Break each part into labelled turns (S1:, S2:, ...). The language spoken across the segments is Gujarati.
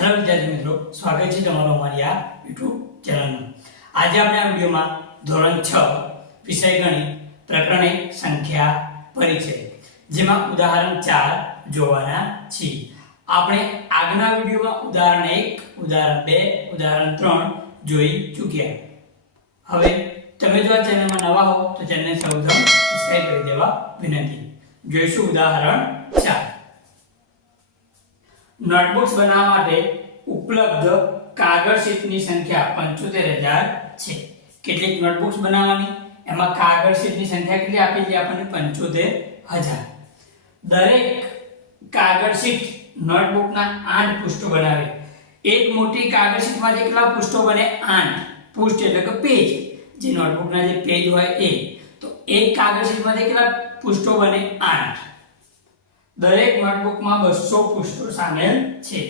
S1: હેલો વિદ્યાર્થી મિત્રો, સ્વાગત છે તમારું અમારી આ યુટ્યુબ ચેનલમાં આજે આપણે આ વિડીયોમાં ધોરણ છ, વિષય ગણિત પ્રકરણ સંખ્યા પરિચય, જેમાં ઉદાહરણ ચાર જોવાના છીએ. આપણે આગના વિડીયોમાં ઉદાહરણ એક, ઉદાહરણ બે, ઉદાહરણ ત્રણ જોઈ ચૂક્યા. હવે તમે જો આ ચેનલમાં નવા હો, તો ચેનલને સૌથી સબસ્ક્રાઇબ કરી દેવા વિનંતી. જોઈશું ઉદાહરણ ચાર. નોટબુક્સ બનાવવા માટે ઉપલબ્ધ કાગળ શીટની સંખ્યા પંચોતેર હજાર છે. કેટલીક નોટબુક્સ બનાવવાની? એમાં કાગળ શીટની સંખ્યા કેટલી આપી છે આપણને? પંચોતેર હજાર. દરેક કાગળ શીટ નોટબુકના આઠ પૃષ્ઠો બનાવે. એક મોટી કાગળ શીટમાંથી કેટલા પૃષ્ઠો બને? આઠ. પૃષ્ઠ એટલે કે પેજ. જે નોટબુકના જે પેજ હોય એ. તો એક કાગળ શીટમાંથી કેટલા પૃષ્ઠો બને? આઠ. દરેક નોટબુકમાં બસો પૃષ્ઠો સામેલ છે.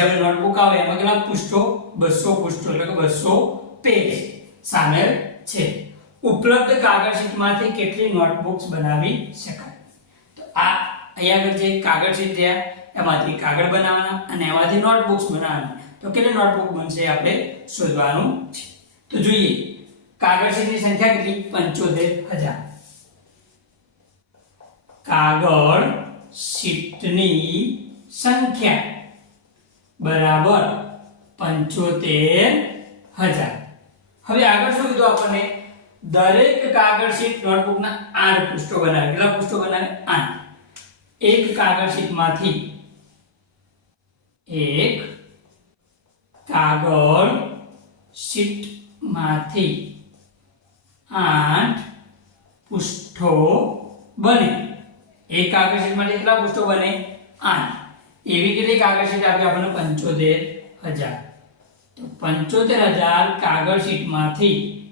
S1: આપણે નોટબુક આવે એમાં કેટલા પૃષ્ઠો? બસો પૃષ્ઠો, એટલે કે બસો પેજ સામેલ છે. ઉપલબ્ધ કાગળ શીટમાંથી કેટલી નોટબુક્સ બનાવી શકાય? તો આ અહીંયા આગળ જે કાગળ શીટ છે, એમાંથી કાગળ બનાવવાના અને એમાંથી નોટબુક્સ બનાવવાના. તો કેટલી નોટબુક બનશે આપણે શોધવાનું છે. તો જોઈએ, કાગળ શીટની સંખ્યા કેટલી? પંચોતેર હજાર. કાગળ શીટની સંખ્યા બરાબર પંચોતેર હજાર હવે આગળ શું કીધું આપણને દરેક કાગળ શીટ નોટબુકના આઠ પૃષ્ઠો બનાવે કેટલા પૃષ્ઠો બનાવે આઠ એક કાગળ શીટમાંથી એક કાગળ શીટમાંથી આઠ પૃષ્ઠો બને એક કાગળ શીટમાં કેટલા પૃષ્ઠો બને? આઠ. એવી કેટલી કાગળ શીટ આપી આપણને? પંચોતેર હજાર. તો પંચોતેર હજાર કાગળ શીટમાંથી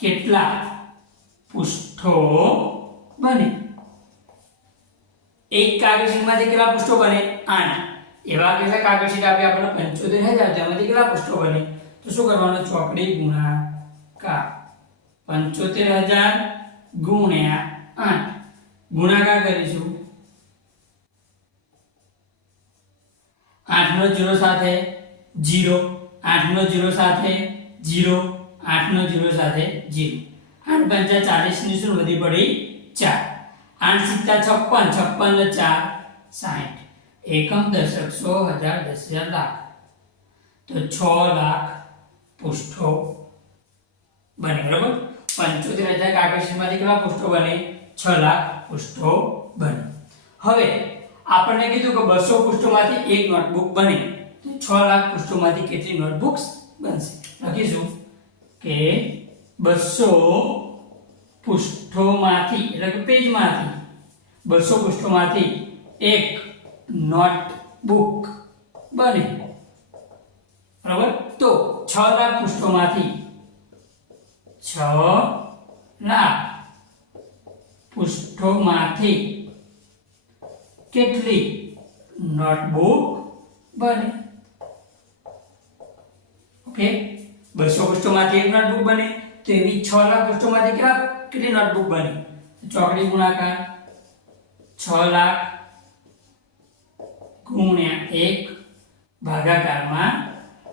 S1: કેટલા પૃષ્ઠો બને? એક કાગળ શીટમાંથી કેટલા પૃષ્ઠો બને? આઠ. એવા કેટલા કાગળ શીટ આપી આપણને? પંચોતેર હજાર. તેમાંથી કેટલા પૃષ્ઠો બને? તો શું કરવાનું? ચોકડી ગુણાકાર. પંચોતેર હજાર ગુણ્યા આઠ. ગુણાકાર કરીશું. આઠનો જીરો સાથે જીરો. આઠનો જીરો સાથે જીરો. આઠનો જીરો સાથે જીરો. આઠ પંચા ચાલીસની શું વધી પડી? ચાર. આઠ સિત્તા છપ્પન. છપ્પન ને ચાર સાઠ એકમ દશક સો હજાર દસ હજાર લાખ. તો છ લાખ પૃષ્ઠો બને, બરાબર? સુધી રહેતા કાર્ટેશિયનમાંથી કેટલા પૃષ્ઠો બને? 6 લાખ પૃષ્ઠો બને. હવે, આપણને કીધું કે 200 પૃષ્ઠોમાંથી એક નોટબુક બને. તો 6 લાખ પૃષ્ઠોમાંથી કેટલી નોટબુક્સ બનશે? લખીશું કે 200 પૃષ્ઠોમાંથી, એટલે કે પેજમાંથી 200 પૃષ્ઠોમાંથી એક નોટબુક બને. બરાબર? તો 6 લાખ પૃષ્ઠોમાંથી 6 नोटबुक बने ओके बसो पृष्ठों में एक नोटबुक बने तो ये छाख पृष्ठों में क्या के नोटबुक बने चौकड़ी गुणाकार छाख गुण्या एक भागाकार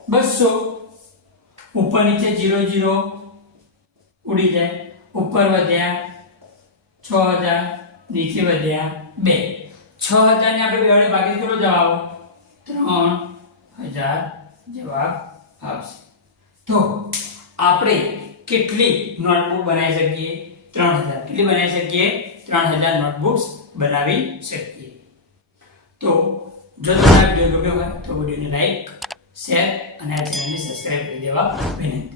S1: बसो ऊपर नीचे ज़ीरो ज़ीरो उड़ी जाए ઉપર વધ્યા, છ હજાર, નીચે વધ્યા, બે. છ હજારને આપણે બે વડે ભાગી કેટલો જવાબ ત્રણ હજાર જવાબ આવશે. તો આપણે કેટલી નોટબુક બનાવી શકીએ? ત્રણ હજાર. કેટલી બનાવી શકીએ? ત્રણ હજાર નોટબુક્સ બનાવી શકીએ. તો જો તમને આ વીડિયો ગમ્યો હોય તો વિડીયોને લાઈક શેર અને આ ચેનલને સબસ્ક્રાઈબ કરી દેવા વિનંતી.